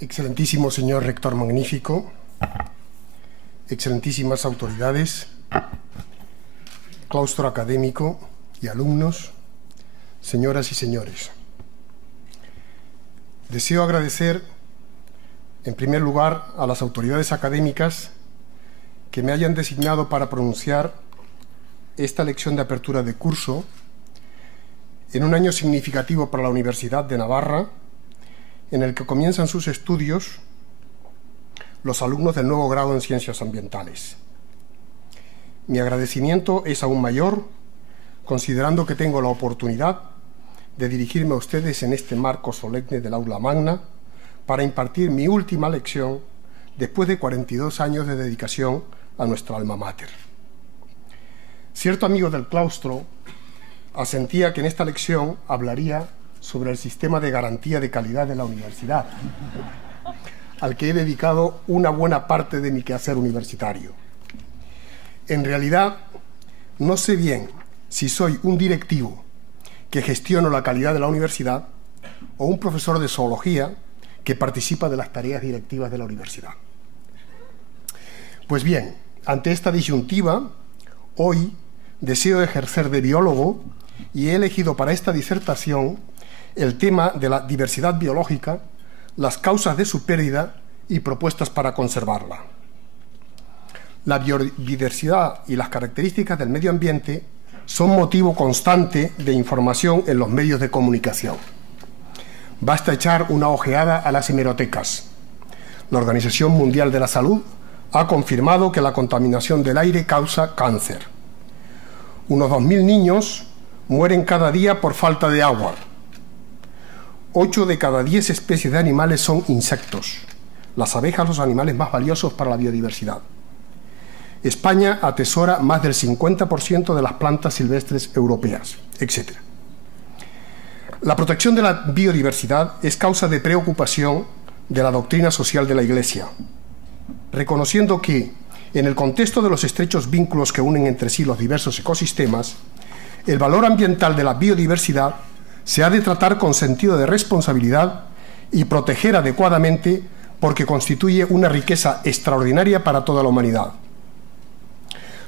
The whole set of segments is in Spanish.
Excelentísimo señor rector magnífico, excelentísimas autoridades, claustro académico y alumnos, señoras y señores. Deseo agradecer, en primer lugar, a las autoridades académicas que me hayan designado para pronunciar esta lección de apertura de curso en un año significativo para la Universidad de Navarra, en el que comienzan sus estudios los alumnos del nuevo grado en Ciencias Ambientales. Mi agradecimiento es aún mayor, considerando que tengo la oportunidad de dirigirme a ustedes en este marco solemne del aula magna para impartir mi última lección después de 42 años de dedicación a nuestra alma mater. Cierto amigo del claustro asentía que en esta lección hablaría sobre el sistema de garantía de calidad de la universidad, al que he dedicado una buena parte de mi quehacer universitario. En realidad, no sé bien si soy un directivo que gestiono la calidad de la universidad o un profesor de zoología que participa de las tareas directivas de la universidad. Pues bien, ante esta disyuntiva, hoy deseo ejercer de biólogo y he elegido para esta disertación el tema de la diversidad biológica, las causas de su pérdida y propuestas para conservarla. La biodiversidad y las características del medio ambiente son motivo constante de información en los medios de comunicación. Basta echar una ojeada a las hemerotecas. La Organización Mundial de la Salud ha confirmado que la contaminación del aire causa cáncer. Unos 2.000 niños mueren cada día por falta de agua. 8 de cada 10 especies de animales son insectos. Las abejas, los animales más valiosos para la biodiversidad. España atesora más del 50% de las plantas silvestres europeas, etc. La protección de la biodiversidad es causa de preocupación de la doctrina social de la Iglesia, reconociendo que, en el contexto de los estrechos vínculos que unen entre sí los diversos ecosistemas, el valor ambiental de la biodiversidad se ha de tratar con sentido de responsabilidad y proteger adecuadamente porque constituye una riqueza extraordinaria para toda la humanidad.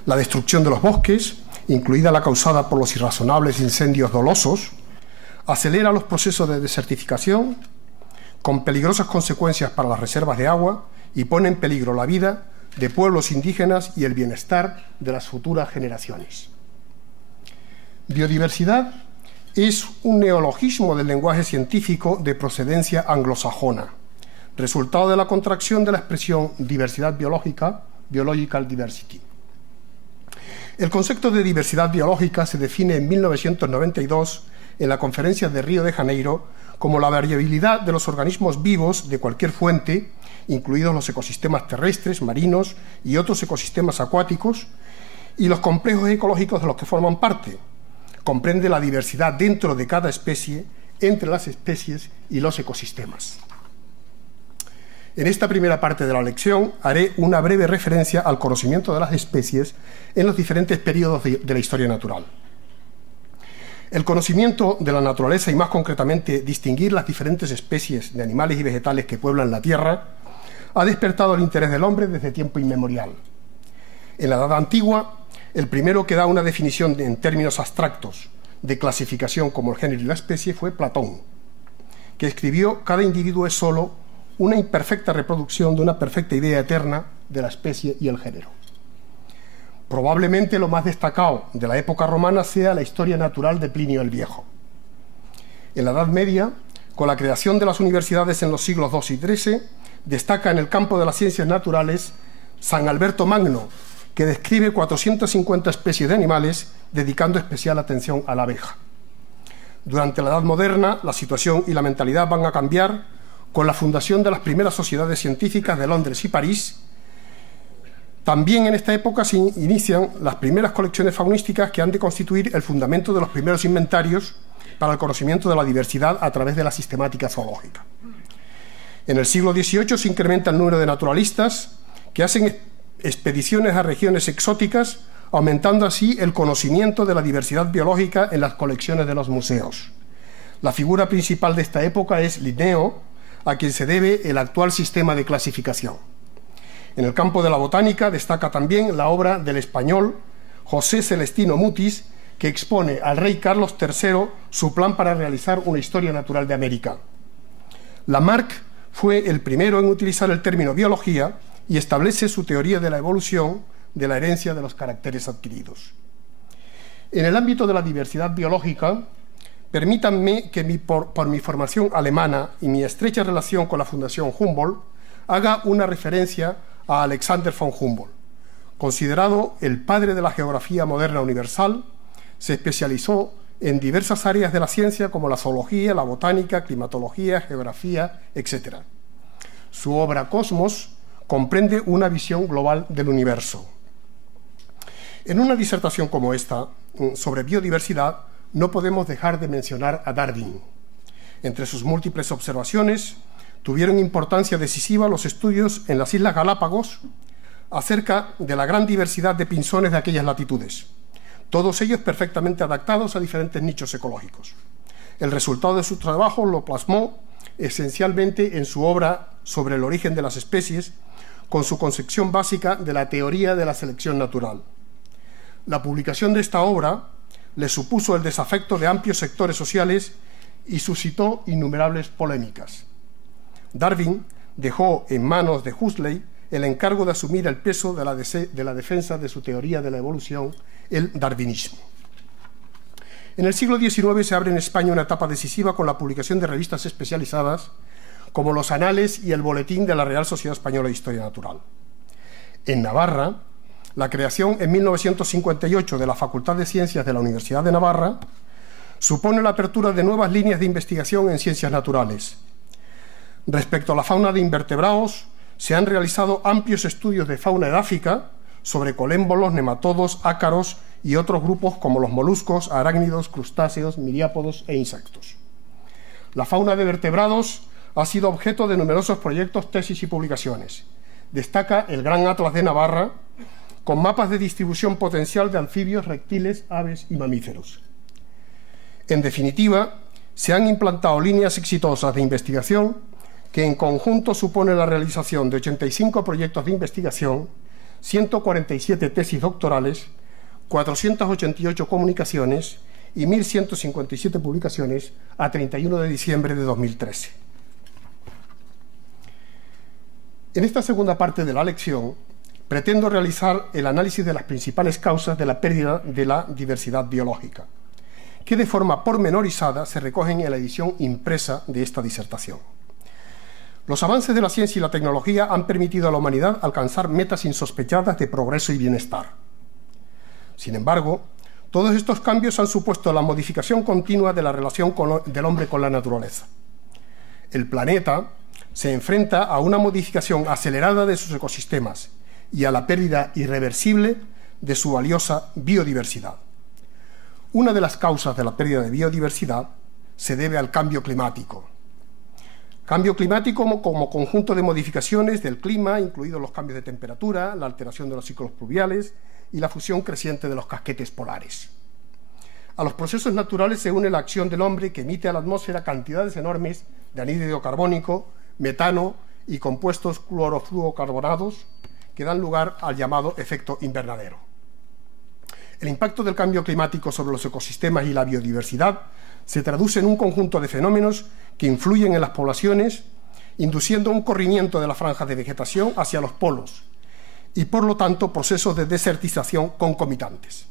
La destrucción de los bosques, incluida la causada por los irrazonables incendios dolosos, acelera los procesos de desertificación, con peligrosas consecuencias para las reservas de agua y pone en peligro la vida de pueblos indígenas y el bienestar de las futuras generaciones. Biodiversidad es un neologismo del lenguaje científico de procedencia anglosajona, resultado de la contracción de la expresión diversidad biológica, biological diversity. El concepto de diversidad biológica se define en 1992 en la Conferencia de Río de Janeiro como la variabilidad de los organismos vivos de cualquier fuente, incluidos los ecosistemas terrestres, marinos y otros ecosistemas acuáticos, y los complejos ecológicos de los que forman parte. Comprende la diversidad dentro de cada especie, entre las especies y los ecosistemas. En esta primera parte de la lección haré una breve referencia al conocimiento de las especies en los diferentes periodos de la historia natural. El conocimiento de la naturaleza y más concretamente distinguir las diferentes especies de animales y vegetales que pueblan la Tierra ha despertado el interés del hombre desde tiempo inmemorial. En la Edad Antigua, el primero que da una definición en términos abstractos de clasificación como el género y la especie fue Platón, que escribió: cada individuo es solo una imperfecta reproducción de una perfecta idea eterna de la especie y el género. Probablemente lo más destacado de la época romana sea la historia natural de Plinio el Viejo. En la Edad Media, con la creación de las universidades en los siglos II y XIII, destaca en el campo de las ciencias naturales San Alberto Magno, que describe 450 especies de animales, dedicando especial atención a la abeja. Durante la Edad Moderna, la situación y la mentalidad van a cambiar con la fundación de las primeras sociedades científicas de Londres y París. También en esta época se inician las primeras colecciones faunísticas que han de constituir el fundamento de los primeros inventarios para el conocimiento de la diversidad a través de la sistemática zoológica. En el siglo XVIII se incrementa el número de naturalistas que hacen expediciones a regiones exóticas, aumentando así el conocimiento de la diversidad biológica en las colecciones de los museos. La figura principal de esta época es Linneo, a quien se debe el actual sistema de clasificación. En el campo de la botánica destaca también la obra del español José Celestino Mutis, que expone al rey Carlos III su plan para realizar una historia natural de América. Lamarck fue el primero en utilizar el término biología y establece su teoría de la evolución de la herencia de los caracteres adquiridos. En el ámbito de la diversidad biológica, permítanme que por mi formación alemana y mi estrecha relación con la Fundación Humboldt, haga una referencia a Alexander von Humboldt. Considerado el padre de la geografía moderna universal, se especializó en diversas áreas de la ciencia como la zoología, la botánica, climatología, geografía, etc. Su obra Cosmos comprende una visión global del universo. En una disertación como esta, sobre biodiversidad, no podemos dejar de mencionar a Darwin. Entre sus múltiples observaciones, tuvieron importancia decisiva los estudios en las Islas Galápagos acerca de la gran diversidad de pinzones de aquellas latitudes, todos ellos perfectamente adaptados a diferentes nichos ecológicos. El resultado de su trabajo lo plasmó esencialmente en su obra sobre el origen de las especies, con su concepción básica de la teoría de la selección natural. La publicación de esta obra le supuso el desafecto de amplios sectores sociales y suscitó innumerables polémicas. Darwin dejó en manos de Huxley el encargo de asumir el peso de la defensa de su teoría de la evolución, el darwinismo. En el siglo XIX se abre en España una etapa decisiva con la publicación de revistas especializadas como los Anales y el Boletín de la Real Sociedad Española de Historia Natural. En Navarra, la creación en 1958 de la Facultad de Ciencias de la Universidad de Navarra supone la apertura de nuevas líneas de investigación en ciencias naturales. Respecto a la fauna de invertebrados, se han realizado amplios estudios de fauna edáfica sobre colémbolos, nematodos, ácaros y otros grupos como los moluscos, arácnidos, crustáceos, miriápodos e insectos. La fauna de vertebrados ha sido objeto de numerosos proyectos, tesis y publicaciones. Destaca el Gran Atlas de Navarra, con mapas de distribución potencial de anfibios, reptiles, aves y mamíferos. En definitiva, se han implantado líneas exitosas de investigación que en conjunto supone la realización de 85 proyectos de investigación, 147 tesis doctorales, 488 comunicaciones y 1.157 publicaciones a 31 de diciembre de 2013. En esta segunda parte de la lección, pretendo realizar el análisis de las principales causas de la pérdida de la diversidad biológica, que de forma pormenorizada se recogen en la edición impresa de esta disertación. Los avances de la ciencia y la tecnología han permitido a la humanidad alcanzar metas insospechadas de progreso y bienestar. Sin embargo, todos estos cambios han supuesto la modificación continua de la relación del hombre con la naturaleza. El planeta se enfrenta a una modificación acelerada de sus ecosistemas y a la pérdida irreversible de su valiosa biodiversidad. Una de las causas de la pérdida de biodiversidad se debe al cambio climático. Cambio climático como conjunto de modificaciones del clima, incluidos los cambios de temperatura, la alteración de los ciclos pluviales y la fusión creciente de los casquetes polares. A los procesos naturales se une la acción del hombre, que emite a la atmósfera cantidades enormes de anhídrido carbónico, metano y compuestos clorofluorocarbonados que dan lugar al llamado efecto invernadero. El impacto del cambio climático sobre los ecosistemas y la biodiversidad se traduce en un conjunto de fenómenos que influyen en las poblaciones, induciendo un corrimiento de la franja de vegetación hacia los polos y, por lo tanto, procesos de desertización concomitantes.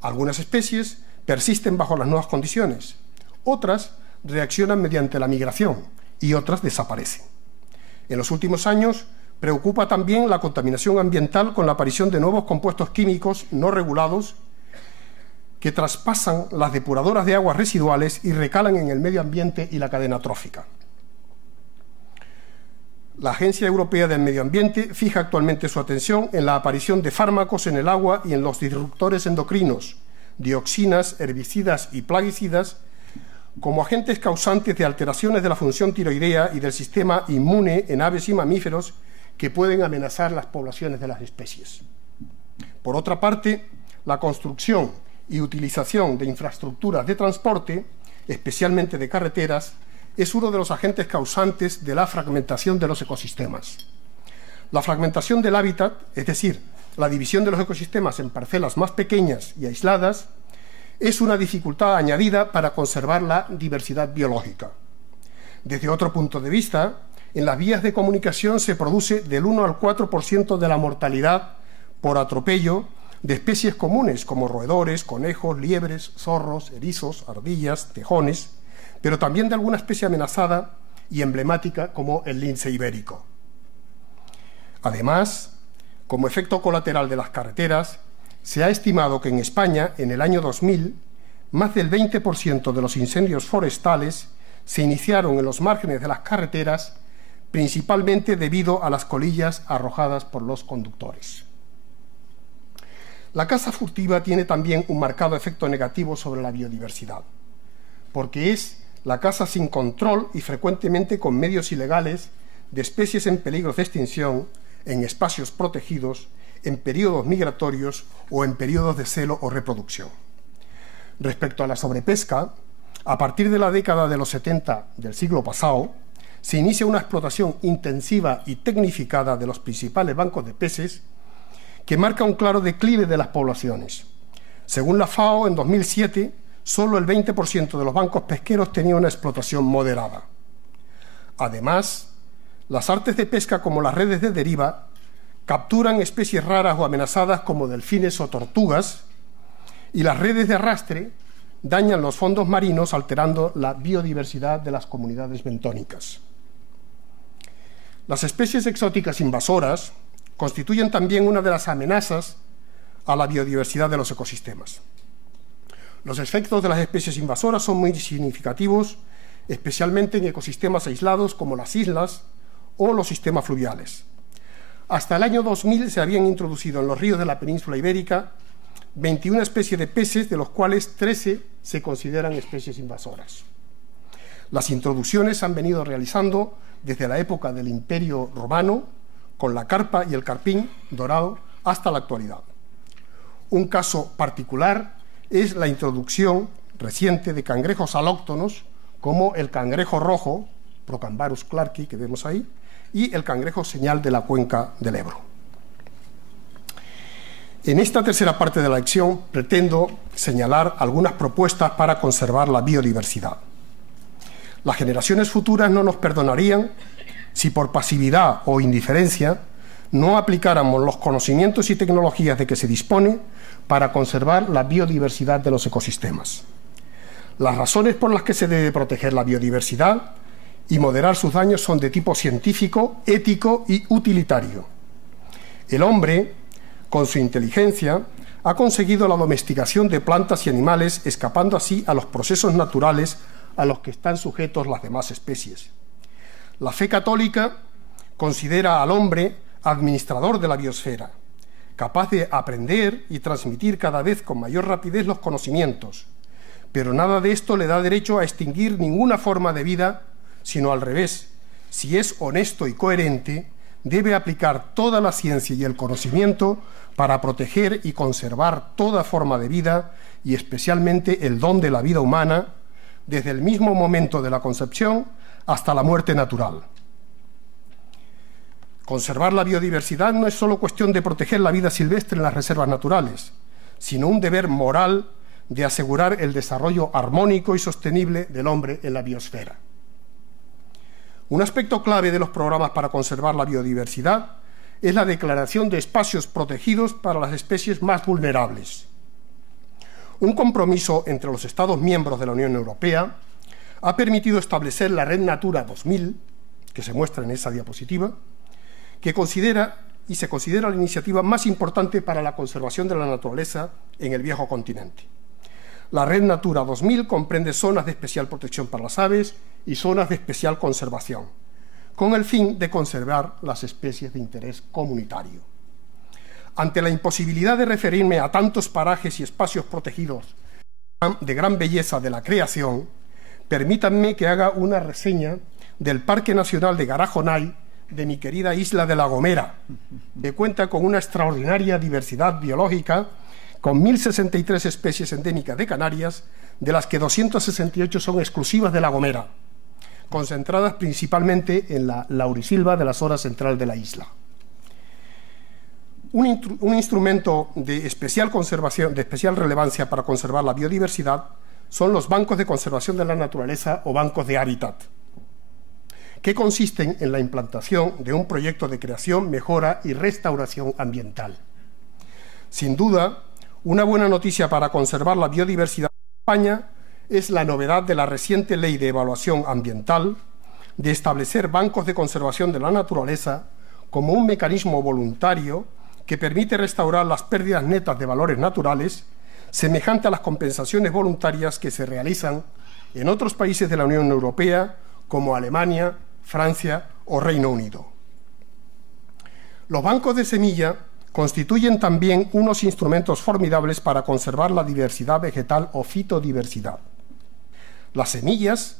Algunas especies persisten bajo las nuevas condiciones, otras reaccionan mediante la migración y otras desaparecen. En los últimos años, preocupa también la contaminación ambiental con la aparición de nuevos compuestos químicos no regulados que traspasan las depuradoras de aguas residuales y recalan en el medio ambiente y la cadena trófica. La Agencia Europea del Medio Ambiente fija actualmente su atención en la aparición de fármacos en el agua y en los disruptores endocrinos, dioxinas, herbicidas y plaguicidas, como agentes causantes de alteraciones de la función tiroidea y del sistema inmune en aves y mamíferos que pueden amenazar las poblaciones de las especies. Por otra parte, la construcción y utilización de infraestructuras de transporte, especialmente de carreteras, es uno de los agentes causantes de la fragmentación de los ecosistemas. La fragmentación del hábitat, es decir, la división de los ecosistemas en parcelas más pequeñas y aisladas, es una dificultad añadida para conservar la diversidad biológica. Desde otro punto de vista, en las vías de comunicación se produce del 1 al 4% de la mortalidad por atropello de especies comunes como roedores, conejos, liebres, zorros, erizos, ardillas, tejones, pero también de alguna especie amenazada y emblemática como el lince ibérico. Además, como efecto colateral de las carreteras, se ha estimado que en España, en el año 2000, más del 20% de los incendios forestales se iniciaron en los márgenes de las carreteras, principalmente debido a las colillas arrojadas por los conductores. La caza furtiva tiene también un marcado efecto negativo sobre la biodiversidad, porque es la caza sin control y frecuentemente con medios ilegales de especies en peligro de extinción, en espacios protegidos, en periodos migratorios o en periodos de celo o reproducción. Respecto a la sobrepesca, a partir de la década de los 70 del siglo pasado, se inicia una explotación intensiva y tecnificada de los principales bancos de peces que marca un claro declive de las poblaciones. Según la FAO, en 2007, solo el 20% de los bancos pesqueros tenía una explotación moderada. Además, las artes de pesca como las redes de deriva capturan especies raras o amenazadas como delfines o tortugas, y las redes de arrastre dañan los fondos marinos alterando la biodiversidad de las comunidades bentónicas. Las especies exóticas invasoras constituyen también una de las amenazas a la biodiversidad de los ecosistemas. Los efectos de las especies invasoras son muy significativos, especialmente en ecosistemas aislados como las islas o los sistemas fluviales. Hasta el año 2000 se habían introducido en los ríos de la península ibérica 21 especies de peces, de los cuales 13 se consideran especies invasoras. Las introducciones se han venido realizando desde la época del Imperio Romano, con la carpa y el carpín dorado, hasta la actualidad. Un caso particular es la introducción reciente de cangrejos alóctonos, como el cangrejo rojo, Procambarus clarki, que vemos ahí, y el cangrejo señal de la cuenca del Ebro. En esta tercera parte de la lección pretendo señalar algunas propuestas para conservar la biodiversidad. Las generaciones futuras no nos perdonarían si por pasividad o indiferencia no aplicáramos los conocimientos y tecnologías de que se dispone para conservar la biodiversidad de los ecosistemas. Las razones por las que se debe proteger la biodiversidad y moderar sus daños son de tipo científico, ético y utilitario. El hombre, con su inteligencia, ha conseguido la domesticación de plantas y animales, escapando así a los procesos naturales a los que están sujetos las demás especies. La fe católica considera al hombre administrador de la biosfera, capaz de aprender y transmitir cada vez con mayor rapidez los conocimientos, pero nada de esto le da derecho a extinguir ninguna forma de vida, sino al revés. Si es honesto y coherente, debe aplicar toda la ciencia y el conocimiento para proteger y conservar toda forma de vida y especialmente el don de la vida humana, desde el mismo momento de la concepción hasta la muerte natural. Conservar la biodiversidad no es solo cuestión de proteger la vida silvestre en las reservas naturales, sino un deber moral de asegurar el desarrollo armónico y sostenible del hombre en la biosfera. Un aspecto clave de los programas para conservar la biodiversidad es la declaración de espacios protegidos para las especies más vulnerables. Un compromiso entre los Estados miembros de la Unión Europea ha permitido establecer la Red Natura 2000, que se muestra en esa diapositiva, que se considera la iniciativa más importante para la conservación de la naturaleza en el viejo continente. La Red Natura 2000 comprende zonas de especial protección para las aves y zonas de especial conservación, con el fin de conservar las especies de interés comunitario. Ante la imposibilidad de referirme a tantos parajes y espacios protegidos de gran belleza de la creación, permítanme que haga una reseña del Parque Nacional de Garajonay, de mi querida isla de La Gomera, que cuenta con una extraordinaria diversidad biológica, con 1.063 especies endémicas de Canarias, de las que 268 son exclusivas de La Gomera, concentradas principalmente en la laurisilva de la zona central de la isla. Un instrumento de especial conservación, de especial relevancia para conservar la biodiversidad son los bancos de conservación de la naturaleza o bancos de hábitat, que consisten en la implantación de un proyecto de creación, mejora y restauración ambiental. Sin duda, una buena noticia para conservar la biodiversidad en España es la novedad de la reciente Ley de Evaluación Ambiental de establecer bancos de conservación de la naturaleza como un mecanismo voluntario que permite restaurar las pérdidas netas de valores naturales, semejante a las compensaciones voluntarias que se realizan en otros países de la Unión Europea, como Alemania, Francia o Reino Unido. Los bancos de semilla constituyen también unos instrumentos formidables para conservar la diversidad vegetal o fitodiversidad. Las semillas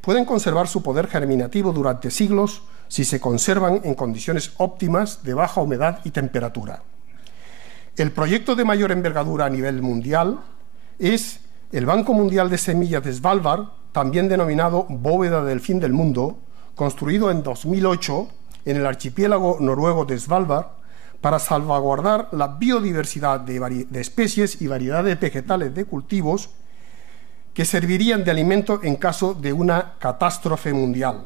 pueden conservar su poder germinativo durante siglos si se conservan en condiciones óptimas de baja humedad y temperatura. El proyecto de mayor envergadura a nivel mundial es el Banco Mundial de Semillas de Svalbard, también denominado Bóveda del Fin del Mundo, construido en 2008 en el archipiélago noruego de Svalbard para salvaguardar la biodiversidad de especies y variedades vegetales de cultivos que servirían de alimento en caso de una catástrofe mundial.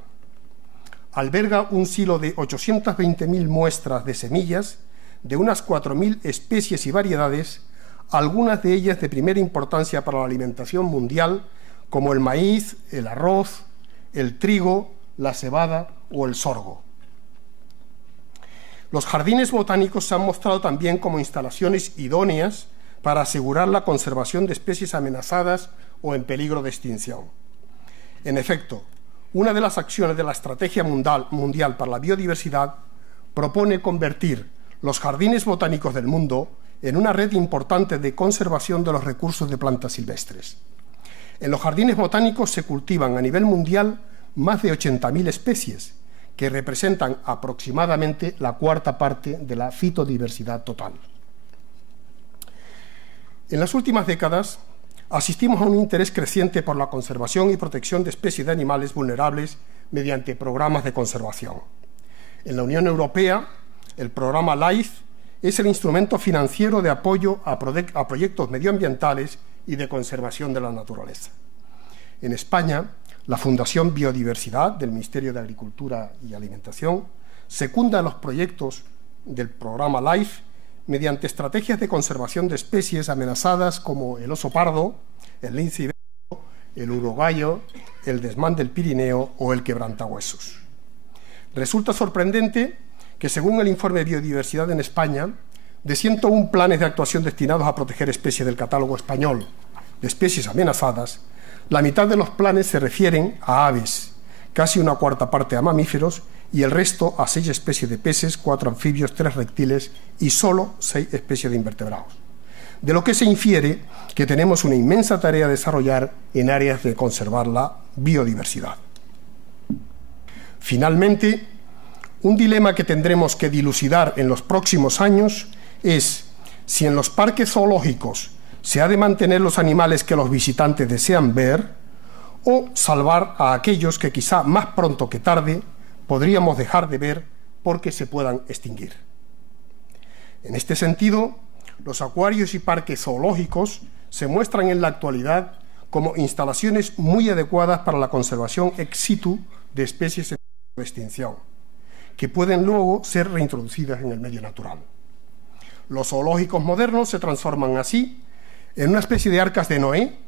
Alberga un silo de 820.000 muestras de semillas de unas 4.000 especies y variedades, algunas de ellas de primera importancia para la alimentación mundial, como el maíz, el arroz, el trigo, la cebada o el sorgo. Los jardines botánicos se han mostrado también como instalaciones idóneas para asegurar la conservación de especies amenazadas o en peligro de extinción. En efecto, una de las acciones de la Estrategia Mundial para la Biodiversidad propone convertir los jardines botánicos del mundo en una red importante de conservación de los recursos de plantas silvestres. En los jardines botánicos se cultivan a nivel mundial más de 80.000 especies, que representan aproximadamente la cuarta parte de la fitodiversidad total. En las últimas décadas asistimos a un interés creciente por la conservación y protección de especies de animales vulnerables mediante programas de conservación. En la Unión Europea, el programa LIFE es el instrumento financiero de apoyo a proyectos medioambientales y de conservación de la naturaleza. En España, la Fundación Biodiversidad del Ministerio de Agricultura y Alimentación secunda los proyectos del programa LIFE mediante estrategias de conservación de especies amenazadas como el oso pardo, el lince ibérico, el urogallo, el desmán del Pirineo o el quebrantahuesos. Resulta sorprendente que, según el informe Biodiversidad en España, de 101 planes de actuación destinados a proteger especies del catálogo español de especies amenazadas, la mitad de los planes se refieren a aves, casi una cuarta parte a mamíferos y el resto a 6 especies de peces, 4 anfibios, 3 reptiles y solo 6 especies de invertebrados. De lo que se infiere que tenemos una inmensa tarea a desarrollar en áreas de conservar la biodiversidad. Finalmente, un dilema que tendremos que dilucidar en los próximos años es si en los parques zoológicos se ha de mantener los animales que los visitantes desean ver o salvar a aquellos que quizá más pronto que tarde podríamos dejar de ver porque se puedan extinguir. En este sentido, los acuarios y parques zoológicos se muestran en la actualidad como instalaciones muy adecuadas para la conservación ex situ de especies en peligro de extinción, que pueden luego ser reintroducidas en el medio natural. Los zoológicos modernos se transforman así en una especie de arcas de Noé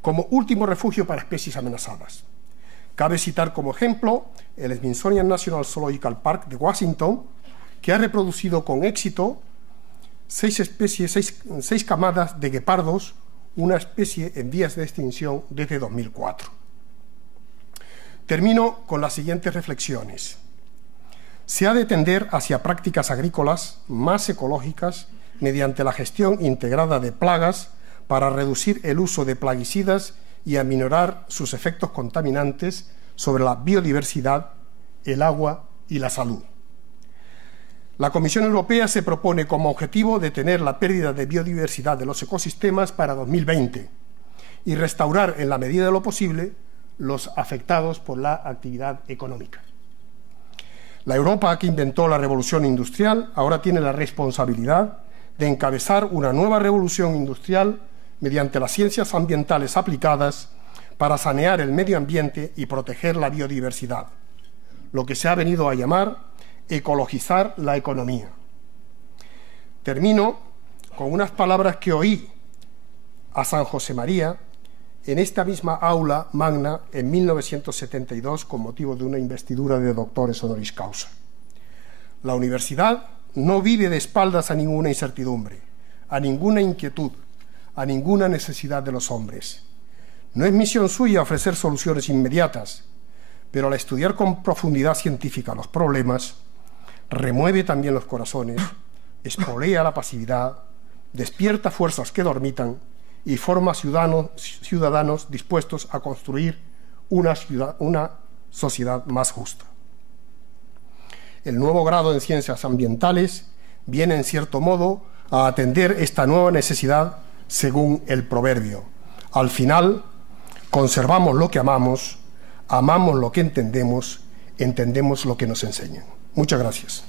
como último refugio para especies amenazadas. Cabe citar como ejemplo el Smithsonian National Zoological Park de Washington, que ha reproducido con éxito 6 camadas de guepardos, una especie en vías de extinción desde 2004. Termino con las siguientes reflexiones. Se ha de tender hacia prácticas agrícolas más ecológicas mediante la gestión integrada de plagas para reducir el uso de plaguicidas y aminorar sus efectos contaminantes sobre la biodiversidad, el agua y la salud. La Comisión Europea se propone como objetivo detener la pérdida de biodiversidad de los ecosistemas para 2020 y restaurar en la medida de lo posible los afectados por la actividad económica. La Europa que inventó la revolución industrial ahora tiene la responsabilidad de encabezar una nueva revolución industrial mediante las ciencias ambientales aplicadas para sanear el medio ambiente y proteger la biodiversidad, lo que se ha venido a llamar ecologizar la economía. Termino con unas palabras que oí a San José María en esta misma aula magna en 1972 con motivo de una investidura de doctores honoris causa. La universidad no vive de espaldas a ninguna incertidumbre, a ninguna inquietud, a ninguna necesidad de los hombres. No es misión suya ofrecer soluciones inmediatas, pero al estudiar con profundidad científica los problemas, remueve también los corazones, espolea la pasividad, despierta fuerzas que dormitan y forma ciudadanos dispuestos a construir una sociedad más justa. El nuevo grado en ciencias ambientales viene, en cierto modo, a atender esta nueva necesidad según el proverbio. Al final, conservamos lo que amamos, amamos lo que entendemos, entendemos lo que nos enseñan. Muchas gracias.